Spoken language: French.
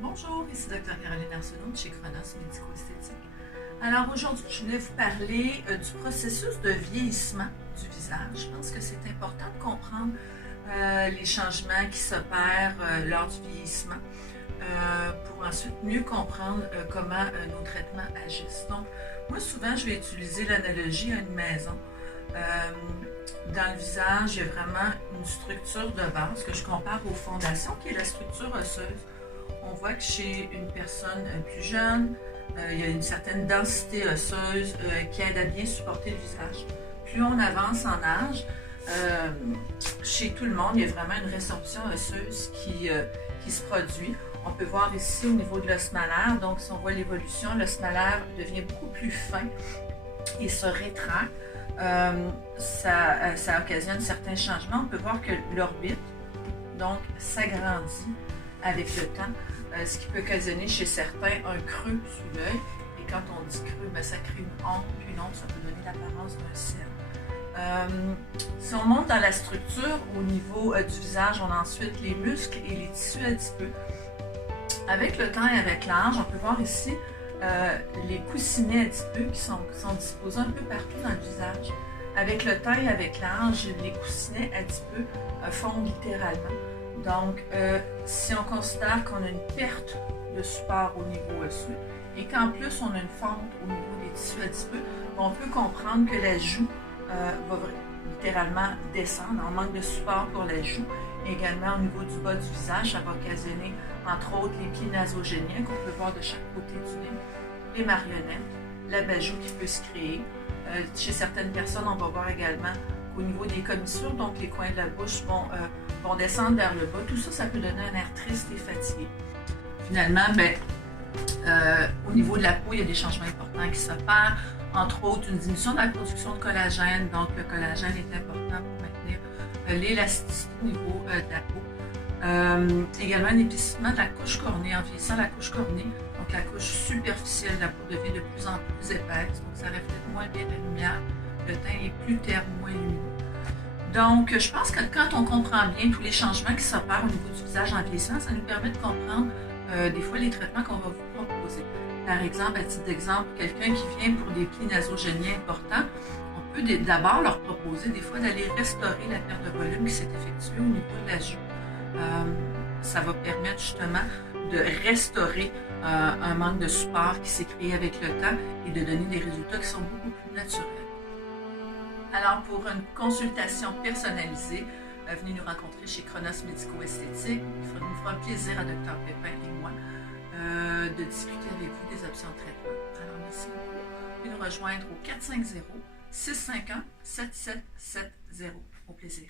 Bonjour, ici Dr Caroline Arsenault de chez Chronos Médico-Esthétique. Alors aujourd'hui, je voulais vous parler du processus de vieillissement du visage. Je pense que c'est important de comprendre les changements qui s'opèrent lors du vieillissement pour ensuite mieux comprendre comment nos traitements agissent. Donc, moi, souvent, je vais utiliser l'analogie à une maison. Dans le visage, il y a vraiment une structure de base que je compare aux fondations, qui est la structure osseuse. On voit que chez une personne plus jeune, il y a une certaine densité osseuse qui aide à bien supporter le visage. Plus on avance en âge, chez tout le monde, il y a vraiment une résorption osseuse qui se produit. On peut voir ici au niveau de l'os malaire, donc si on voit l'évolution, l'os malaire devient beaucoup plus fin et se rétracte. Ça occasionne certains changements. On peut voir que l'orbite, donc, s'agrandit avec le temps, ce qui peut occasionner chez certains un creux sous l'œil. Et quand on dit creux, ça crée une ombre, puis une ombre, ça peut donner l'apparence d'un cercle. Si on monte dans la structure, au niveau du visage, on a ensuite les muscles et les tissus adipeux. Avec le temps et avec l'âge, on peut voir ici les coussinets adipeux qui sont disposés un peu partout dans le visage. Avec le temps et avec l'âge, les coussinets adipeux fondent littéralement. Donc, si on considère qu'on a une perte de support au niveau osseux et qu'en plus on a une fente au niveau des tissus adipeux, on peut comprendre que la joue va littéralement descendre en manque de support pour la joue. Et également au niveau du bas du visage, ça va occasionner entre autres les pieds nasogéniens qu'on peut voir de chaque côté du nez, les marionnettes, l'abat-joue qui peut se créer. Chez certaines personnes, on va voir également qu'au niveau des commissures, donc les coins de la bouche vont descendre vers le bas. Tout ça, ça peut donner un air triste et fatigué. Finalement, au niveau de la peau, il y a des changements importants qui s'opèrent. Entre autres, une diminution de la production de collagène. Donc, le collagène est important pour maintenir l'élasticité au niveau de la peau. Également, un épaississement de la couche cornée. En vieillissant, la couche cornée, donc la couche superficielle de la peau devient de plus en plus épaisse. Donc, ça reflète moins bien la lumière. Le teint est plus terne, moins lumineux. Donc, je pense que quand on comprend bien tous les changements qui s'opèrent au niveau du visage en vieillissant, ça nous permet de comprendre des fois les traitements qu'on va vous proposer. Par exemple, à titre d'exemple, quelqu'un qui vient pour des plis nasogéniens importants, on peut d'abord leur proposer des fois d'aller restaurer la perte de volume qui s'est effectuée au niveau de la joue. Ça va permettre justement de restaurer un manque de support qui s'est créé avec le temps et de donner des résultats qui sont beaucoup plus naturels. Alors, pour une consultation personnalisée, venez nous rencontrer chez Chronos Médico-Esthétique. Il nous fera plaisir à Dr Pépin et moi de discuter avec vous des options de traitement. Alors, merci beaucoup. Venez nous rejoindre au 450-651-7770. Au plaisir.